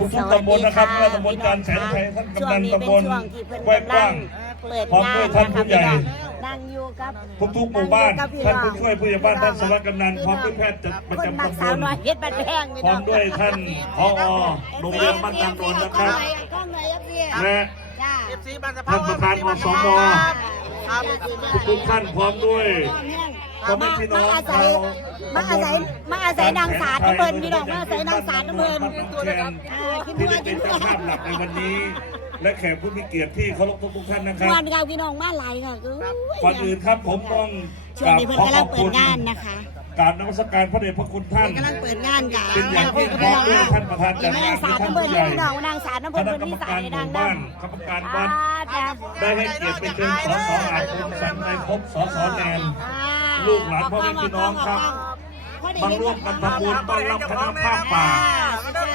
ทุกๆตำบลนะครับไม่ว่าตำบลการแสนชัยท่านกำนันตำบลช่วงนี้เป็นกว้างช่วงที่เพิ่นกำลักว้างเปิดพร้อมงาด้วยนท่านผู้ใหญ่ นั่งอยู่กับทุกๆหมู่บ้านงอยู่ท่านกับผู้ช่วยผู้ใหญ่บ้านท่านสารวัตรกำนันพร้อมด้วยแพทย์ประคนจำมักตำบสาวลน้อยเฮ็ดบัดแพงพร้อมด้วยท่านผอโรงเรียนบ้านนางนวลนะครับกล้องไหนครับพี่และจ้า เอฟซีบ้านสะท่านประธานอสมครับ ทุกท่านพร้อมด้วยมามาอาศัยมาอาศัยมาอาศัยนางสารน้ำเพิ่นพี่น้องมาอาศัยนางสารน้ำเพิ่นแทนที่ได้เป็นเจ้าภาพหลักในวันนี้ และแขกผู้มีเกียรติที่เคารพทุกท่านนะครับวันกาวพี่น้องมาหลายค่ะก่อนอื่นครับผมต้องช่วงนี้เพิ่นกำลังเปิดงานนะคะ กราบนมัสการพระเดชพระคุณท่านกำลังเปิดงานกันเป็นอย่างยิ่งพร้อมด้วยท่านประธานจัดนางงานสารท่านน้ำเพิ่นผู้ใหญ่พี่น้องนางสารน้ำคเพิ่นณะเพิ่นกรรมีมสาการยหดัมู่งบ้านๆกรรมการวัดจ้าได้ให้เกียรติเป็นเชิญสสอาจคุณสันในภพสสแนนลูกหลานพ่อแม่พี่น้องครับมาร่วมกันทำบุญต้อนรับคณะภาคป่า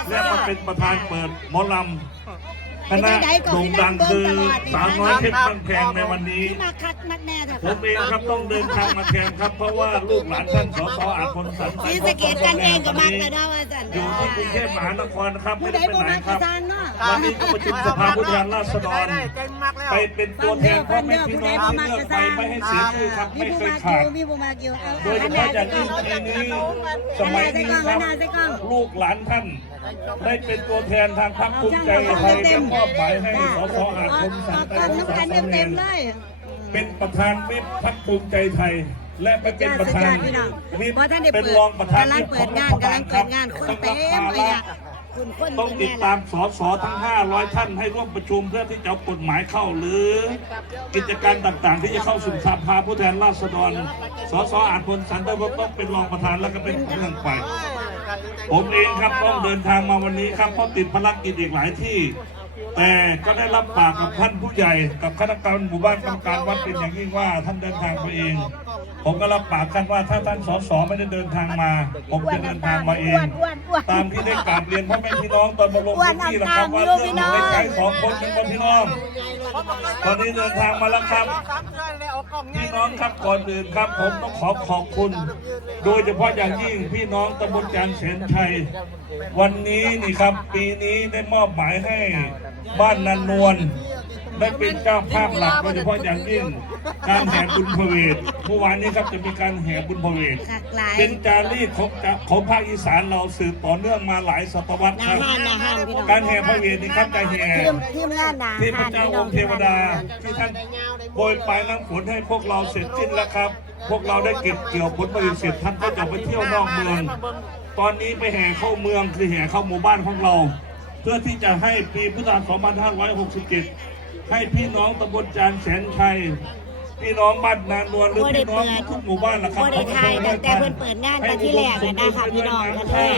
และมาเป็นประธานเปิดหมอลำ คณะโด่งดังคือสาวน้อยเพชรบ้านแพงในวันนี้ ที่มาคักนักแน่เถอะผมเองครับต้องเดินทางมาแทนครับ เพราะว่าลูกหลานท่านสสอาพลสันสีสะเกตกันเองก็มากเลยนะว่าจันอยู่ที่กรุงเทพมหานครนะครับผู้ไม่ใดได้ไปบ่ไหนมากคก็รับสร้างเนาะวันนี้ก็ประชุมสภาผู้แทนราษฎรเก่งมากแล้ว ไปเป็นตัวแทนพ่อแม่พี่น้องที่เลือกไปไม่ให้เสียชื่อครับมีไม่ผู้เคยมากอขาด ยู่มีผู้มากอยู่โดยเฉพาะอย่างยิ่งปีนี้สมัยนี้ครับลูกหลานท่าน ได้เป็นตัวแทนทางพรรคภูมิใจไทยและมอบหมายให้สสอาคมสันติกันสุน้ำขกันสันเต็เนมเลย เป็นประธานวิปพรรคภูมิใจไทย และไปเป็นประธานพี่เป็นรองประธานกำลังเปิดงานของกำลังรัเปิฐดงานคนต้องเต็รับมภาเลยระอะคุณต้องติดตามสสทั้ง 500 ท่านให้ร่วมประชุมเพื่อที่จะเอากฎหมายเข้าหรือ กิจการต่างๆ ที่จะเข้าสู่สภาผู้แทนราษฎร สสอาจพลสันตวัฒน์ต้องเป็นรองประธานแล้วก็เป็นเรื่องไป ผมเองครับต้องเดินทางมาวันนี้ครับเพราะติดภารกิจอีกหลายที่ แต่ก็ได้รับปากกับท่านผู้ใหญ่ กับคณะกรรมการหมู่บ้านกรรมการวัดเป็นอย่างยิ่งว่าท่านเดินทางมาเอง ผมก็รับปากกันว่าถ้าท่านสสไม่ได้เดินทางมา ผมจะเดินทางมาเอง ตามที่ได้กราบเรียนพ่อแม่พี่น้องตอนมาลงพื้นที่นะครับว่าเรื่องอยู่ในใจสองคนเป็นคนพี่น้องตอนนี้เดินทางมาแล้วครับพี่น้องครับก่อนอื่นครับ ผมต้องขอขอบคุณ โดยเฉพาะอย่างยิ่งพี่น้องตำบลจานเสนชัย วันนี้นี่ครับ ปีนี้ได้มอบหมายให้ บ้านนันนวลได้เป็นเจ้าภาพหลักโดยเฉพาะอย่างยิ่งการแห่บุญพระเวทเมื่อวานนี้ครับจะมีการแห่บุญพระเวทคักหลายเป็นจารีตของของภาคอีสานเราสืบต่อเนื่องมาหลายศตวรรษนาครับห้านนาห้านพี่น้องการแห่พระเวทนี่ครับจะแห่ทีมทีมงานนาที่พห้าระนเจ้าพี่อน้องงค์เทวดาที่ท่านโปรยปลายน้ำฝนให้พวกเราเสร็จสิ้นแล้วครับ พวกเราได้เก็บเกี่ยวผลผลิตเสร็จท่านก็จะไปเที่ยวนอกเมือง ตอนนี้ไปแห่เข้าเมืองคือแห่เข้าหมู่บ้านของเรา เพื่อที่จะให้ปีพุทธศักราช2567 ให้พี่น้องตำบลจานแสนชัยพี่น้องบ้านนานวลหรือพี่น้องทุกๆหมู่บ้านละครับบ่ได้ทายตั้งแต่เพิ่นเปิดงานกันที่แรกเลยนะคะพี่น้องก็เลย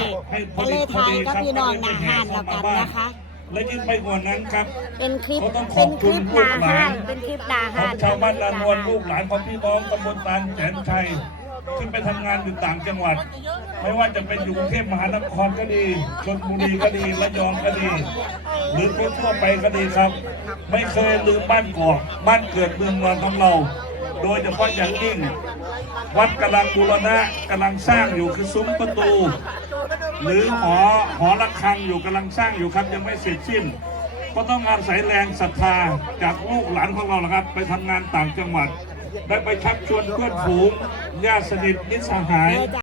ก็เลยทายกับพี่น้องนาห้านแล้วกันนะคะและยิ่งไปกว่านั้นครับ เป็นคลิปเขาต้องขเป็อบนคคุลิณปลูนากหลาห้านนเป็นคลิปนาขอห้างนชาวบ้านลานนวลลูกหลานของพี่น้องตำบลตาลแสนชัย ที่ไปทำงานอยู่ต่างจังหวัด ไม่ว่าจะเป็นอยู่กรุงเทพมหานครก็ดีชลบุรีก็ดีระยองก็ดี หรือทั่วไปก็ดีครับ ไม่เคยลืมบ้านกอกบ้านเกิดเมืองนอนของเรา โดยเฉพาะอย่างยิ่ง วัดกำลังบูรณะกำลังสร้างอยู่คือซุ้มประตู หรือหอหอระฆังอยู่กำลังสร้างอยู่ครับยังไม่เสร็จสิ้นก็ต้องอาศัยแรงศรัทธาจากลูกหลานของเราละครับ ไปทำงานต่างจังหวัด ได้ไปชักชวนเพื่อนฝูงญาติสนิทมิตรสหาย